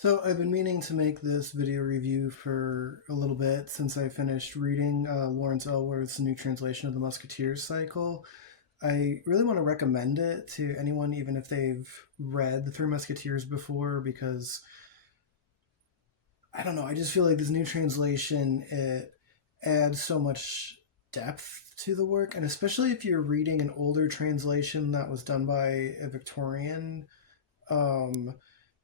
So I've been meaning to make this video review for a little bit since I finished reading Lawrence Ellsworth's new translation of the Musketeers cycle. I really want to recommend it to anyone, even if they've read the Three Musketeers before, because I don't know, I just feel like this new translation, it adds so much depth to the work, and especially if you're reading an older translation that was done by a Victorian, um,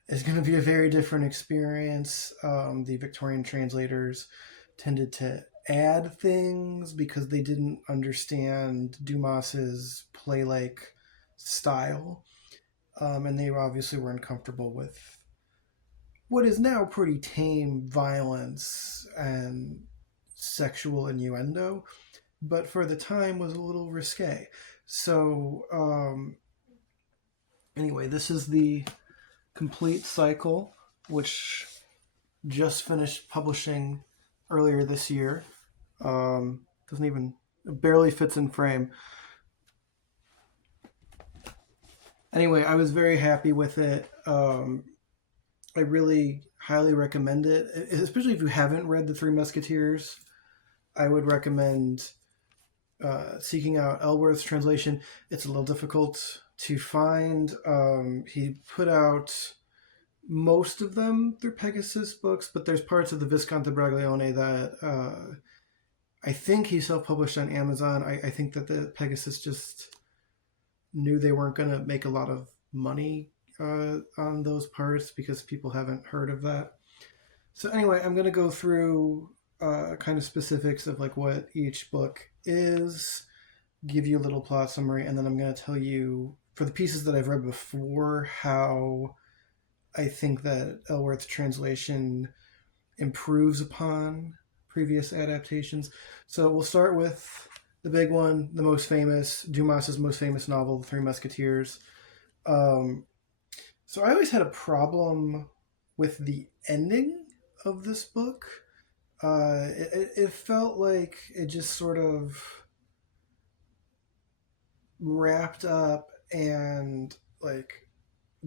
it's going to be a very different experience. The Victorian translators tended to add things because they didn't understand Dumas's play-like style, and they obviously weren't comfortable with what is now pretty tame violence and sexual innuendo, but for the time was a little risque. So, anyway, this is the complete cycle, which just finished publishing earlier this year. Doesn't even barely fits in frame. Anyway, I was very happy with it. I really highly recommend it, especially if you haven't read the Three Musketeers. I would recommend seeking out Ellsworth's translation. It's a little difficult to find. He put out most of them through Pegasus Books, but there's parts of the Visconti Braglione that I think he self-published on Amazon. I think that the Pegasus just knew they weren't going to make a lot of money on those parts because people haven't heard of that. So anyway, I'm going to go through kind of specifics of like what each book is, give you a little plot summary, and then I'm going to tell you, for the pieces that I've read before, how I think that Ellsworth's translation improves upon previous adaptations. So we'll start with the big one, the most famous, Dumas's most famous novel, The Three Musketeers. So I always had a problem with the ending of this book. It felt like it just sort of wrapped up, and like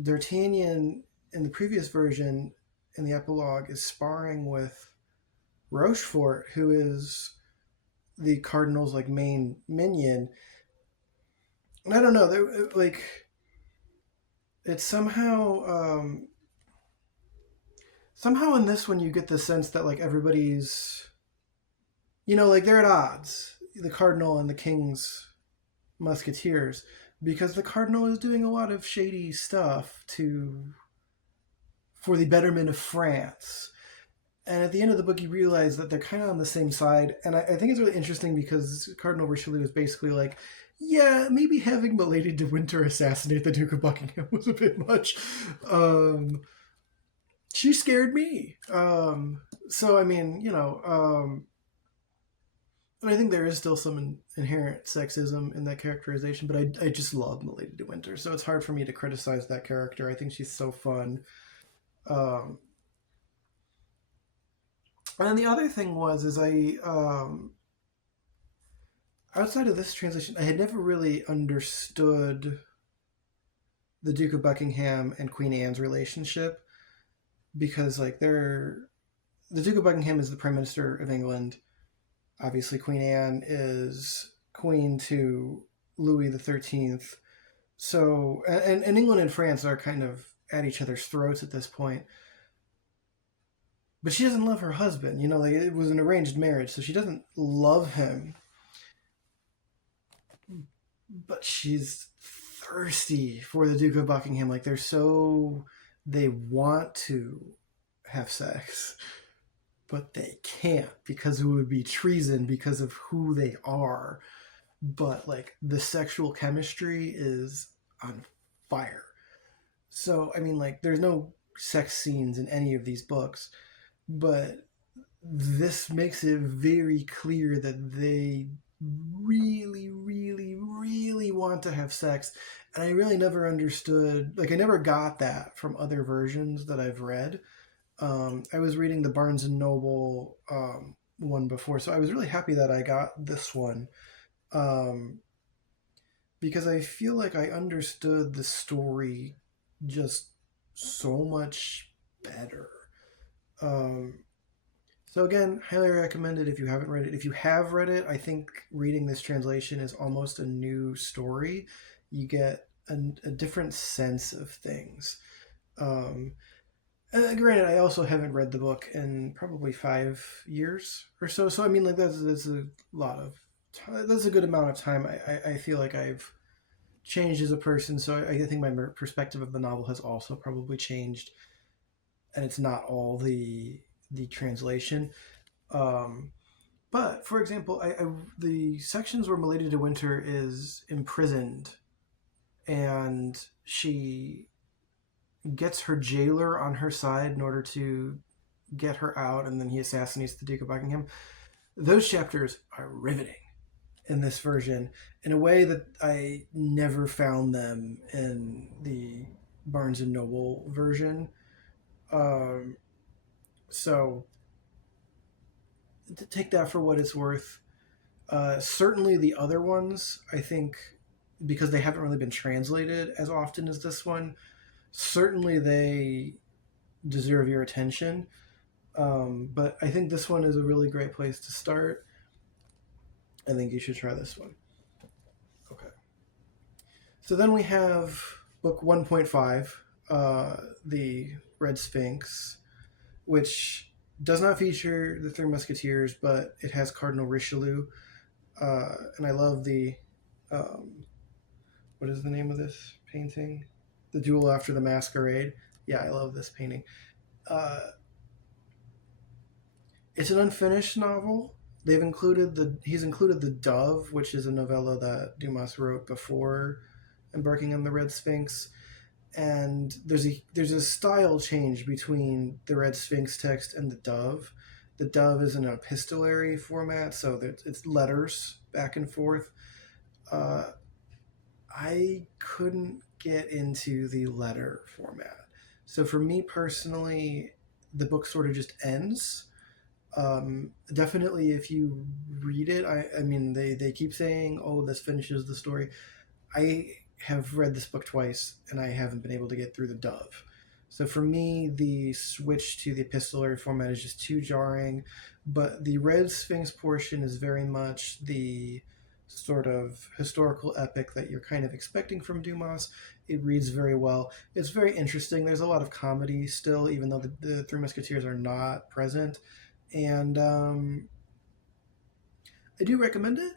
D'Artagnan in the previous version, in the epilogue, is sparring with Rochefort, who is the Cardinal's like main minion. And I don't know, like it's somehow in this one you get the sense that like everybody's, like they're at odds, the Cardinal and the King's Musketeers, because the Cardinal is doing a lot of shady stuff for the betterment of France. And at the end of the book, you realize that they're kind of on the same side. And I think it's really interesting because Cardinal Richelieu is basically like, yeah, maybe having Milady de Winter assassinate the Duke of Buckingham was a bit much. She scared me. So, I mean, and I think there is still some inherent sexism in that characterization, but I just love Milady de Winter. So it's hard for me to criticize that character. I think she's so fun. Um, And then the other thing is outside of this translation, I had never really understood the Duke of Buckingham and Queen Anne's relationship, because like the Duke of Buckingham is the Prime Minister of England. Obviously, Queen Anne is queen to Louis XIII. So, and England and France are kind of at each other's throats at this point. But she doesn't love her husband. Like it was an arranged marriage, so she doesn't love him. But she's thirsty for the Duke of Buckingham. Like they want to have sex, but they can't because it would be treason because of who they are. But like the sexual chemistry is on fire. So, I mean, like there's no sex scenes in any of these books, but this makes it very clear that they really, really, really want to have sex. And I really never understood, like, I never got that from other versions that I've read. I was reading the Barnes and Noble one before, so I was really happy that I got this one, um, because I feel like I understood the story just so much better. Um, so again, highly recommend it if you haven't read it. If you have read it, I think reading this translation is almost a new story. You get a different sense of things. Um, Granted, I also haven't read the book in probably 5 years or so. So I mean, like that's a lot of time. That's a good amount of time. I feel like I've changed as a person. So I think my perspective of the novel has also probably changed, and it's not all the translation. Um, but for example, the sections where Milady de Winter is imprisoned and she gets her jailer on her side in order to get her out, and then he assassinates the Duke of Buckingham. Those chapters are riveting in this version in a way that I never found them in the Barnes and Noble version. Um, so to take that for what it's worth. Certainly, the other ones, I think, because they haven't really been translated as often as this one, certainly they deserve your attention. But I think this one is a really great place to start. I think you should try this one. Okay. So then we have book 1.5, The Red Sphinx, which does not feature the Three Musketeers, but it has Cardinal Richelieu. And I love the, um, what is the name of this painting? The Duel After the Masquerade. Yeah, I love this painting. Uh, it's an unfinished novel. He's included The Dove, which is a novella that Dumas wrote before embarking on the Red Sphinx. And there's a style change between the Red Sphinx text and the Dove. The Dove is in an epistolary format, so it's letters back and forth. I couldn't get into the letter format. So for me personally, the book sort of just ends. Definitely, if you read it, I mean, they keep saying, "Oh, this finishes the story." I have read this book twice, and I haven't been able to get through the Dove. So for me, the switch to the epistolary format is just too jarring. But the Red Sphinx portion is very much the sort of historical epic that you're kind of expecting from Dumas. It reads very well. It's very interesting. There's a lot of comedy still, even though the Three Musketeers are not present. And I do recommend it.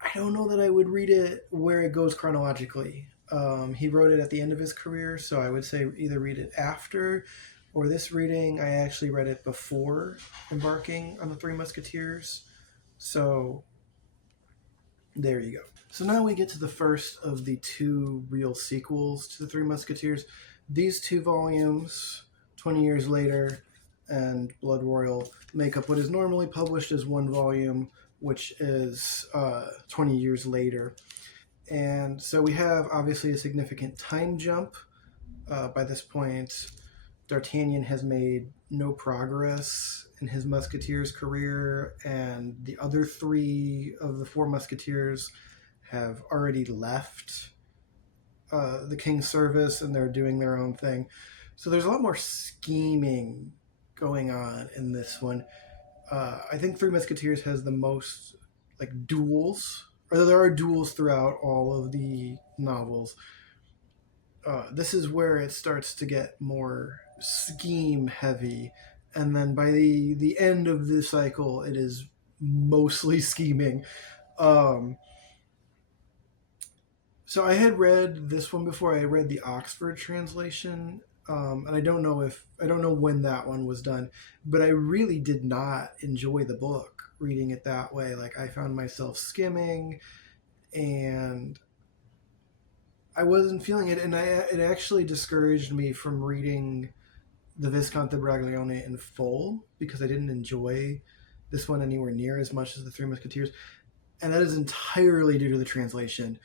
I don't know that I would read it where it goes chronologically. He wrote it at the end of his career, so I would say either read it after or this reading. I actually read it before embarking on the Three Musketeers. So there you go. So now we get to the first of the two real sequels to the Three Musketeers. These two volumes, 20 years later, and Blood Royal, make up what is normally published as one volume, which is 20 years later. And so we have obviously a significant time jump. By this point, D'Artagnan has made no progress in his Musketeers career, and the other three of the four Musketeers have already left the King's service, and they're doing their own thing. So there's a lot more scheming going on in this one. I think Three Musketeers has the most like duels, or there are duels throughout all of the novels. This is where it starts to get more scheme heavy, and then by the end of the cycle, it is mostly scheming. Um, so I had read this one before. I read the Oxford translation, and I don't know when that one was done, but I really did not enjoy the book reading it that way. Like I found myself skimming, and I wasn't feeling it, and it actually discouraged me from reading the Visconte Braglione in full because I didn't enjoy this one anywhere near as much as the Three Musketeers, and that is entirely due to the translation.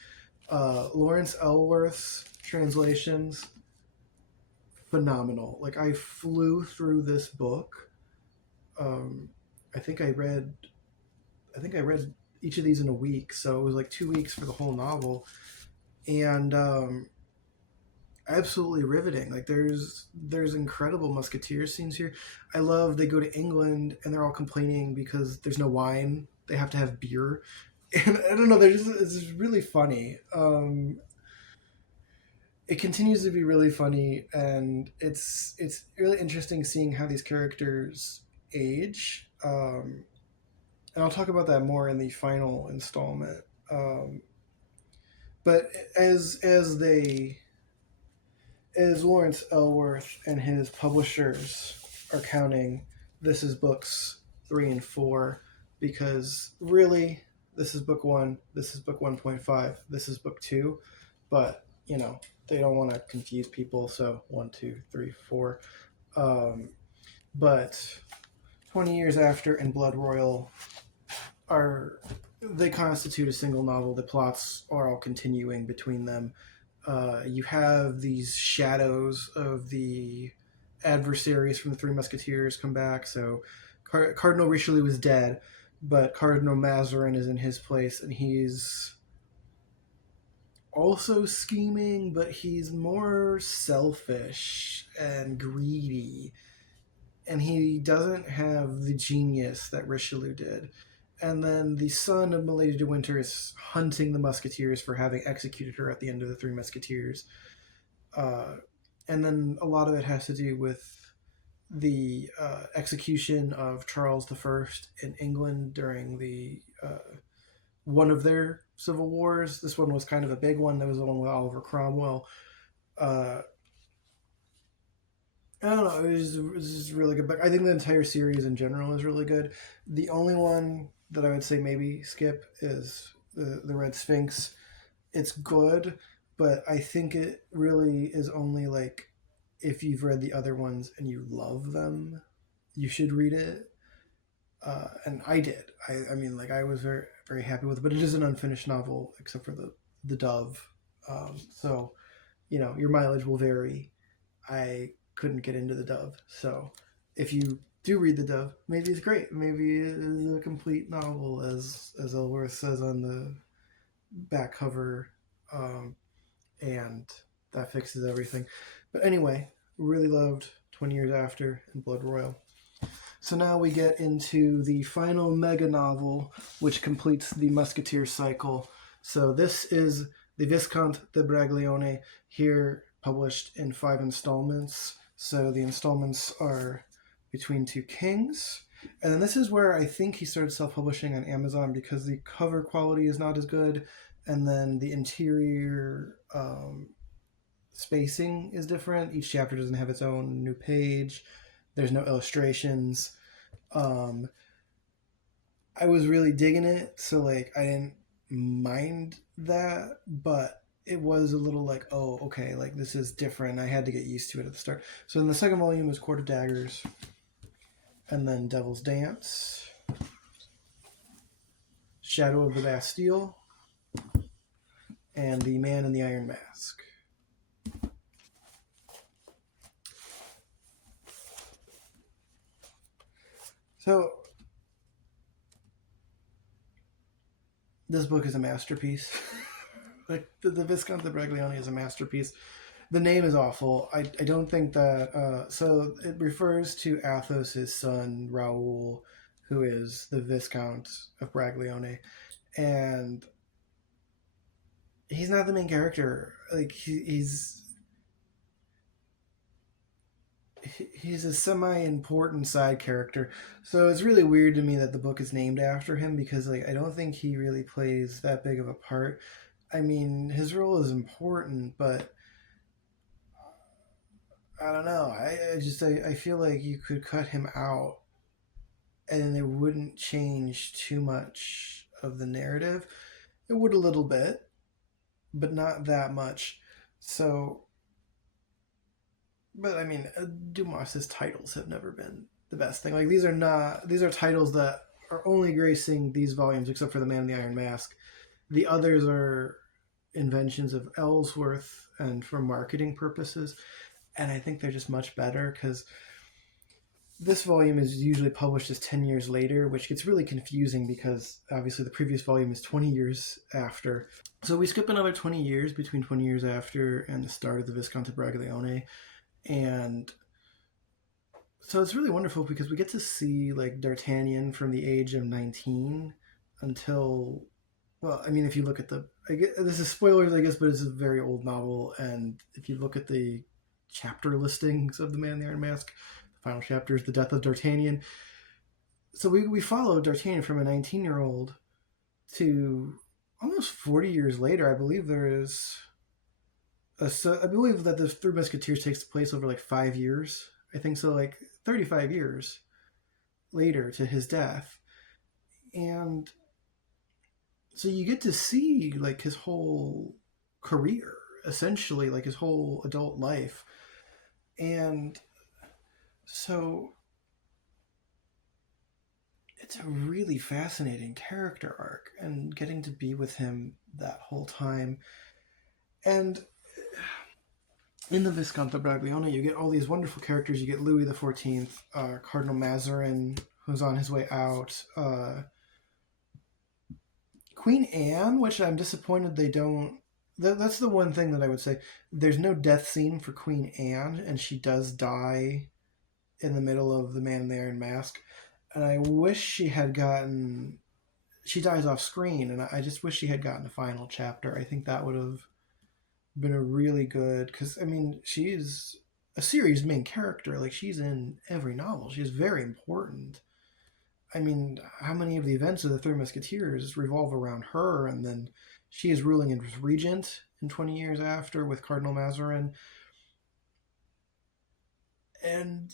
Lawrence Ellsworth's translations, phenomenal. Like I flew through this book. Um, I think I read each of these in a week, so it was like 2 weeks for the whole novel, and absolutely riveting. Like there's incredible musketeer scenes here. I love they go to England and they're all complaining because there's no wine. They have to have beer, and I don't know. It's just really funny. It continues to be really funny, and it's really interesting seeing how these characters age. And I'll talk about that more in the final installment. Um, but as Lawrence Ellsworth and his publishers are counting, this is books 3 and 4, because really, this is book 1, this is book 1.5, this is book 2, but they don't want to confuse people, so 1, 2, 3, 4. But 20 years after and Blood Royal are they constitute a single novel. The plots are all continuing between them. You have these shadows of the adversaries from the Three Musketeers come back. So Cardinal Richelieu is dead, but Cardinal Mazarin is in his place, and he's also scheming, but he's more selfish and greedy, and he doesn't have the genius that Richelieu did. And then the son of Milady de Winter is hunting the Musketeers for having executed her at the end of the Three Musketeers. And then a lot of it has to do with the execution of Charles I in England during the one of their civil wars. This one was kind of a big one. That was the one with Oliver Cromwell. I don't know. It was just really good. But I think the entire series in general is really good. The only one that I would say maybe skip is the Red Sphinx. It's good, but I think it really is only like if you've read the other ones and you love them, you should read it. And I did. I mean, like I was very very happy with it. But it is an unfinished novel, except for the dove. So your mileage will vary. I couldn't get into the dove, so if you do read the dove, maybe it's great. Maybe it is a complete novel, as Ellsworth says on the back cover, and that fixes everything. But anyway, really loved 20 Years After and Blood Royal. So now we get into the final mega novel, which completes the Musketeer cycle. So this is the Viscount de Braglione, here published in 5 installments. So the installments are Between Two Kings. And then this is where I think he started self-publishing on Amazon, because the cover quality is not as good. And then the interior spacing is different. Each chapter doesn't have its own new page. There's no illustrations. I was really digging it, so like I didn't mind that, but it was a little like, oh, okay, like this is different. I had to get used to it at the start. So in the second volume was Court of Daggers, and then Devil's Dance, Shadow of the Bastille, and The Man in the Iron Mask. So this book is a masterpiece. Like the Viscount de Braglione is a masterpiece. The name is awful. I don't think that. So it refers to Athos's son Raoul, who is the Viscount of Braglione, and he's not the main character. Like he's a semi-important side character. So it's really weird to me that the book is named after him, because like I don't think he really plays that big of a part. I mean, his role is important, but I don't know. I feel like you could cut him out and it wouldn't change too much of the narrative. It would a little bit, but not that much. So, but I mean, Dumas's titles have never been the best thing. Like these are titles that are only gracing these volumes, except for The Man in the Iron Mask. The others are inventions of Ellsworth and for marketing purposes, and I think they're just much better, because this volume is usually published as 10 years later, which gets really confusing because obviously the previous volume is 20 years after. So we skip another 20 years between 20 years after and the start of the Visconti Braglione. And so it's really wonderful because we get to see like D'Artagnan from the age of 19 until, well, I mean, if you look at this is spoilers, I guess, but it's a very old novel. And if you look at the chapter listings of The Man in the Iron Mask, the final chapter is the death of D'Artagnan. So we follow D'Artagnan from a 19-year-old to almost 40 years later. I believe I believe that the Three Musketeers takes place over like 5 years. I think so, like 35 years later to his death. And so you get to see like his whole career, essentially, like his whole adult life. And so it's a really fascinating character arc and getting to be with him that whole time. And in the Visconti Braglione, you get all these wonderful characters. You get Louis XIV, Cardinal Mazarin, who's on his way out, Queen Anne, which I'm disappointed they don't. That's the one thing that I would say. There's no death scene for Queen Anne, and she does die in the middle of The Man in the Iron Mask. And I wish she had gotten. She dies off screen, and I just wish she had gotten a final chapter. I think that would have been a really good, because I mean she's a series main character, like she's in every novel, she's very important. I mean, how many of the events of the Three Musketeers revolve around her, and then she is ruling as regent in 20 years after with Cardinal Mazarin, and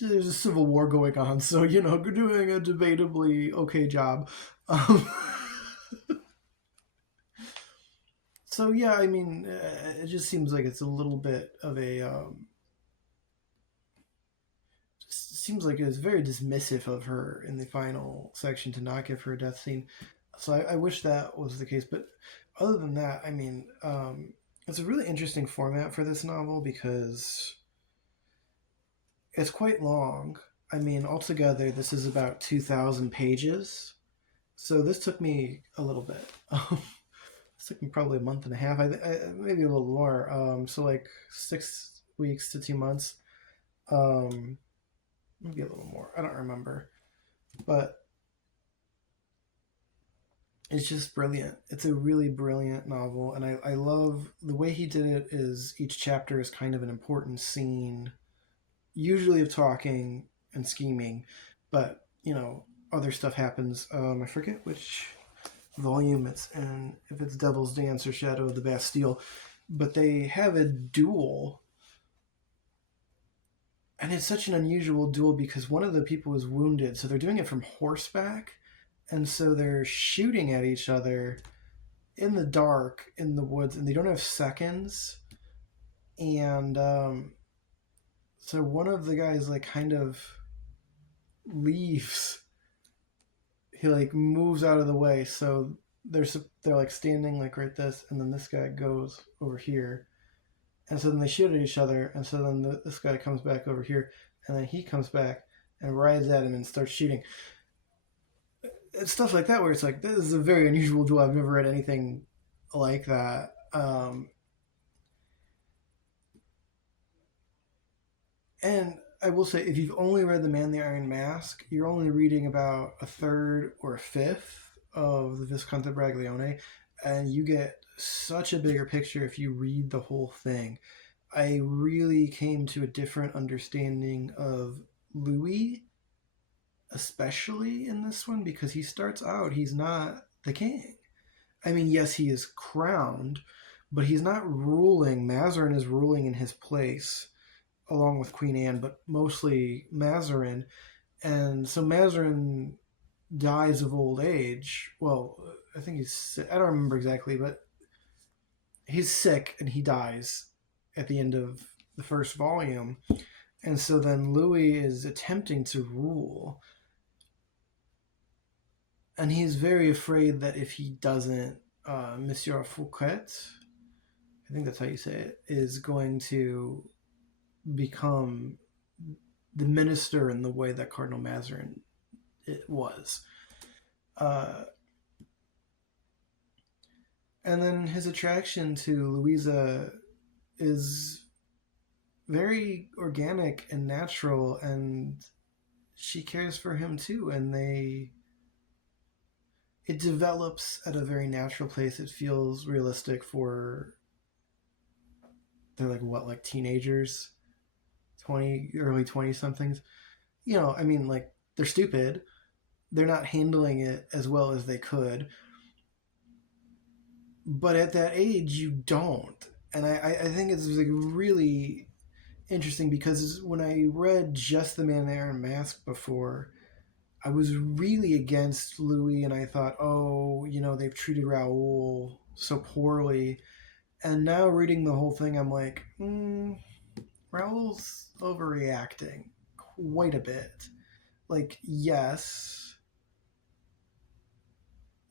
there's a civil war going on, so doing a debatably okay job. um, So yeah, I mean, it just seems like it's a little bit of a. Seems like it was very dismissive of her in the final section to not give her a death scene. So I wish that was the case. But other than that, I mean, it's a really interesting format for this novel because it's quite long. I mean, altogether, this is about 2,000 pages. So this took me a little bit. It took me probably a month and a half, maybe a little more. So like 6 weeks to 2 months, maybe a little more. I don't remember, but it's just brilliant. It's a really brilliant novel, and I love the way he did it. Is each chapter is kind of an important scene, usually of talking and scheming, but other stuff happens. I forget which volume it's in, if it's Devil's Dance or Shadow of the Bastille, but they have a duel, and it's such an unusual duel because one of the people is wounded, so they're doing it from horseback, and so they're shooting at each other in the dark in the woods, and they don't have seconds, and so one of the guys like kind of leaves, he like moves out of the way, so they're like standing like right this, and then this guy goes over here, and so then they shoot at each other, and so then this guy comes back over here, and then he comes back and rides at him and starts shooting. It's stuff like that where it's like, this is a very unusual duel. I've never read anything like that. And I will say, if you've only read The Man in the Iron Mask, you're only reading about a third or a fifth of the Visconti Braglione, and you get such a bigger picture if you read the whole thing. I really came to a different understanding of Louis, especially in this one, because he starts out, he's not the king. I mean, yes, he is crowned, but he's not ruling. Mazarin is ruling in his place, along with Queen Anne, but mostly Mazarin. And so Mazarin dies of old age. Well, I think I don't remember exactly, but he's sick and he dies at the end of the first volume. And so then Louis is attempting to rule. And he's very afraid that if he doesn't, Monsieur Fouquet, I think that's how you say it, is going to become the minister in the way that Cardinal Mazarin it was. Uh, and then his attraction to Louisa is very organic and natural, and she cares for him too. And it develops at a very natural place. It feels realistic for they're like what, like teenagers, 20, early 20 somethings. I mean, like they're stupid. They're not handling it as well as they could. But at that age, you don't. And I think it's like really interesting because when I read Just the Man in the Iron Mask before, I was really against Louis, and I thought, oh, they've treated Raoul so poorly. And now reading the whole thing, I'm like, Raoul's overreacting quite a bit. Like, yes,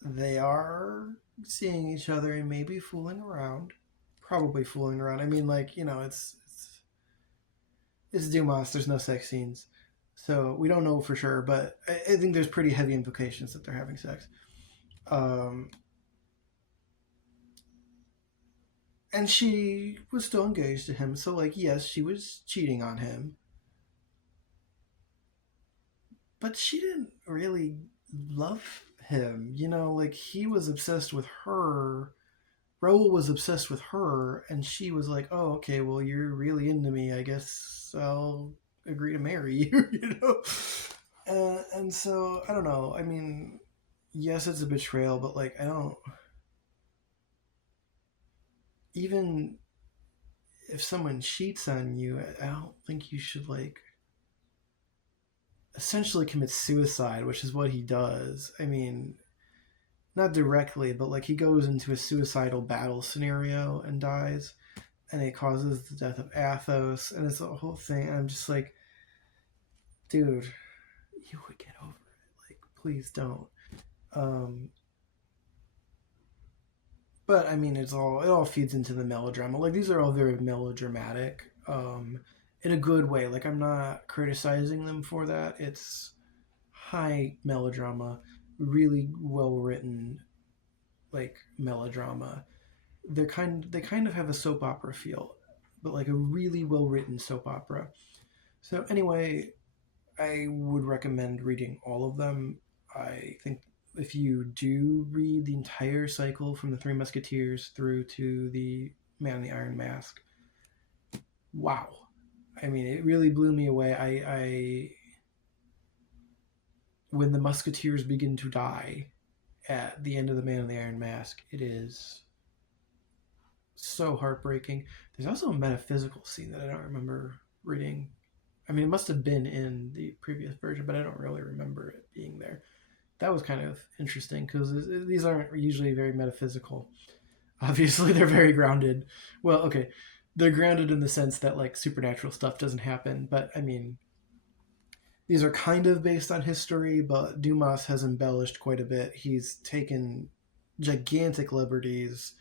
they are seeing each other and maybe fooling around. Probably fooling around. I mean, like, it's Dumas. There's no sex scenes. So we don't know for sure, but I think there's pretty heavy implications that they're having sex. And she was still engaged to him. So, like, yes, she was cheating on him. But she didn't really love him. Like, he was obsessed with her. Raoul was obsessed with her, and she was like, oh, okay, well, you're really into me. I guess I'll agree to marry you, and so, I don't know. I mean, yes, it's a betrayal, but, like, I don't... Even if someone cheats on you, I don't think you should, like, essentially commit suicide, which is what he does. I mean, not directly, but like he goes into a suicidal battle scenario and dies, and it causes the death of Athos, and it's a whole thing. And I'm just like, dude, you would get over it. Like, please don't. But I mean, it all feeds into the melodrama. Like, these are all very melodramatic, in a good way. Like, I'm not criticizing them for that. It's high melodrama, really well written, like melodrama. They kind of have a soap opera feel, but like a really well written soap opera. So anyway, I would recommend reading all of them. I think if you do read the entire cycle from the Three Musketeers through to the Man in the Iron Mask, wow! I mean, it really blew me away. I when the Musketeers begin to die at the end of the Man in the Iron Mask, it is so heartbreaking. There's also a metaphysical scene that I don't remember reading. I mean, it must have been in the previous version, but I don't really remember it being there. That was kind of interesting because these aren't usually very metaphysical. Obviously, they're very grounded. Well, okay, they're grounded in the sense that like supernatural stuff doesn't happen, but I mean, these are kind of based on history, but Dumas has embellished quite a bit. He's taken gigantic liberties,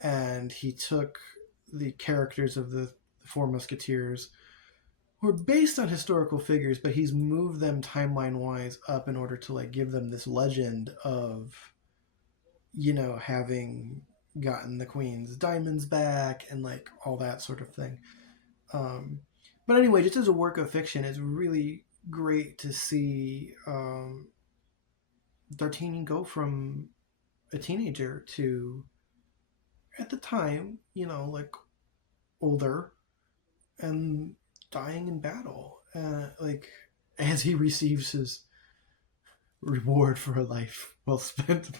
and he took the characters of the Four Musketeers, who are based on historical figures, but he's moved them timeline wise up in order to like give them this legend of, having gotten the Queen's diamonds back and like all that sort of thing. But anyway, just as a work of fiction, it's really great to see D'Artagnan go from a teenager to, at the time, like older and dying in battle. Like, as he receives his reward for a life well spent.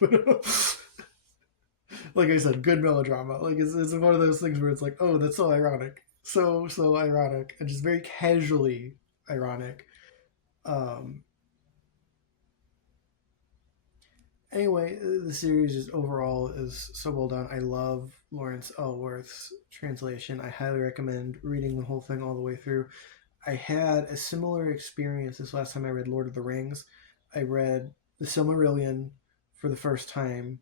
Like I said, good melodrama. Like, it's one of those things where it's like, oh, that's so ironic. So ironic. And just very casually ironic. Um, anyway, the series is overall is so well done. I love Lawrence Ellsworth's translation. I highly recommend reading the whole thing all the way through. I had a similar experience this last time I read Lord of the Rings. I read The Silmarillion for the first time.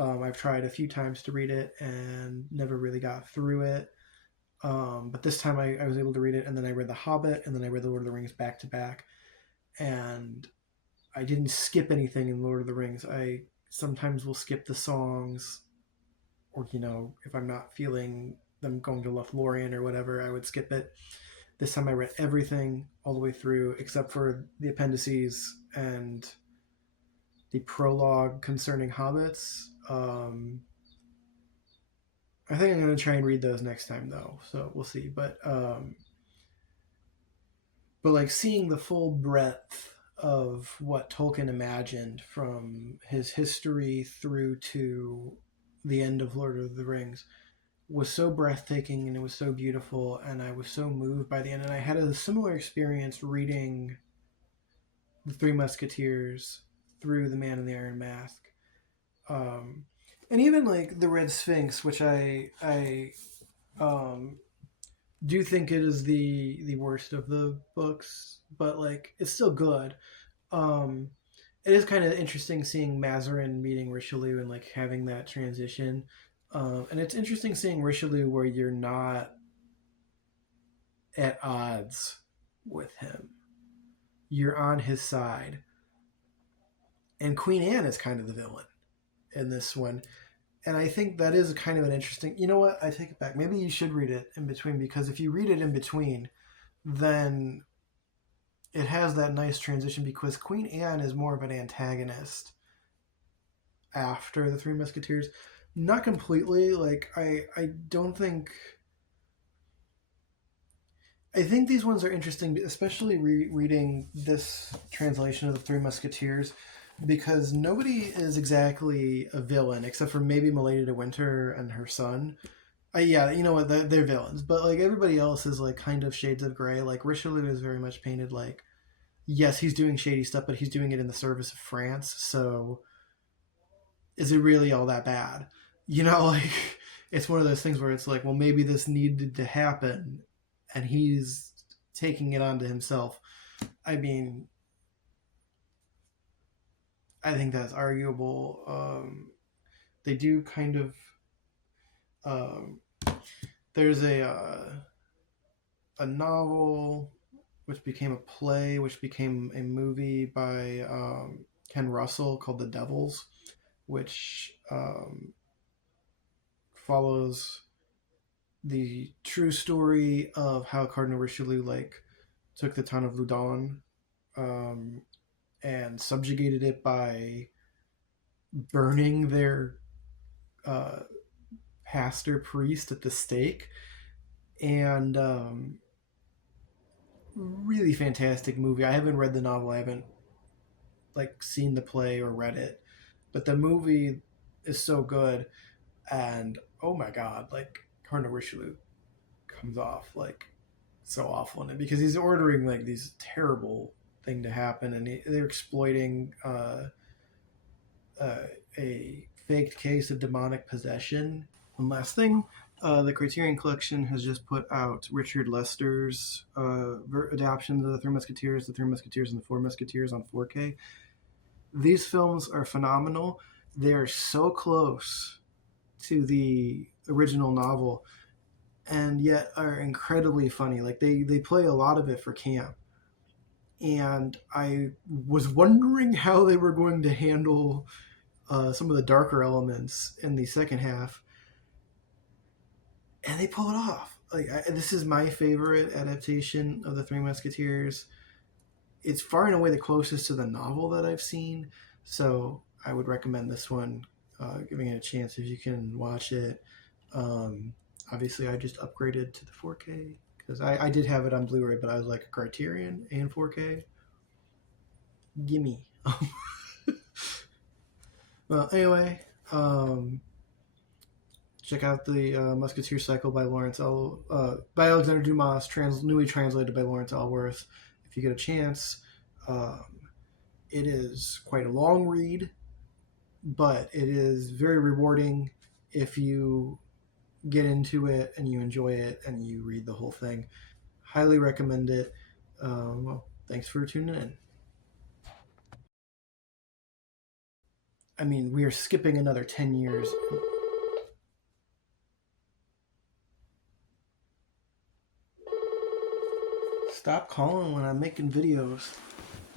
I've tried a few times to read it and never really got through it. But this time I was able to read it, and then I read The Hobbit, and then I read The Lord of the Rings back to back. And I didn't skip anything in Lord of the Rings. I sometimes will skip the songs, or if I'm not feeling them going to Lothlorien or whatever, I would skip it. This time I read everything all the way through except for the appendices and the prologue concerning hobbits. I think I'm going to try and read those next time though, so we'll see. But like seeing the full breadth of what Tolkien imagined from his history through to the end of Lord of the Rings was so breathtaking, and it was so beautiful, and I was so moved by the end. And I had a similar experience reading The Three Musketeers through The Man in the Iron Mask. Um, and even like The Red Sphinx, which I um, do think it is the worst of the books, but like it's still good. Um, it is kind of interesting seeing Mazarin meeting Richelieu and like having that transition. And it's interesting seeing Richelieu where you're not at odds with him. You're on his side. And Queen Anne is kind of the villain in this one. And I think that is kind of an interesting. You know what? I take it back. Maybe you should read it in between, because if you read it in between, then it has that nice transition, because Queen Anne is more of an antagonist after the Three Musketeers. Not completely. Like I don't think. I think these ones are interesting, especially reading this translation of the Three Musketeers, because nobody is exactly a villain except for maybe Milady de Winter and her son. Yeah, you know what? They're villains, but like everybody else is like kind of shades of gray. Like Richelieu is very much painted like, yes, he's doing shady stuff, but he's doing it in the service of France. So is it really all that bad? Like it's one of those things where it's like, well, maybe this needed to happen, and he's taking it onto himself. I mean, I think that's arguable. They do kind of. Um, there's a novel which became a play, which became a movie by Ken Russell called The Devils, which follows the true story of how Cardinal Richelieu like took the town of Loudun, um, and subjugated it by burning their uh, pastor priest at the stake. And really fantastic movie. I haven't read the novel. I haven't like seen the play or read it, but the movie is so good. And oh my god, like Cardinal Richelieu comes off like so awful in it, because he's ordering like these terrible thing to happen, and they're exploiting uh, a faked case of demonic possession. One last thing, the Criterion Collection has just put out Richard Lester's adaptations of The Three Musketeers, and The Four Musketeers on 4K. These films are phenomenal. They are so close to the original novel, and yet are incredibly funny. Like they play a lot of it for camp. And I was wondering how they were going to handle some of the darker elements in the second half, and they pull it off. Like this is my favorite adaptation of the Three Musketeers. It's far and away the closest to the novel that I've seen, so I would recommend this one. Giving it a chance if you can watch it. Um, Obviously, I just upgraded to the 4K because I did have it on Blu-ray, but I was like Criterion and 4K. Gimme. Well, anyway, check out the Musketeer Cycle by by Alexandre Dumas, newly translated by Lawrence Ellsworth. If you get a chance, um, it is quite a long read, but it is very rewarding if you get into it and you enjoy it and you read the whole thing. Highly recommend it. Well, thanks for tuning in. I mean, we are skipping another 10 years. Stop calling when I'm making videos.